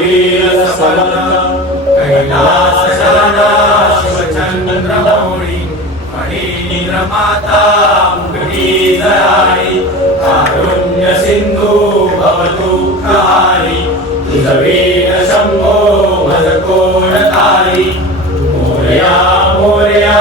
वीर समर्थ कैलास शरणा शिवचंद्र मौळी मणिनिद्र माता मुक्ती जयाळी कारुण्य सिंधू भवदुःखहारी तुझ वीर शंभो भज कोण तारी मोरया मोरया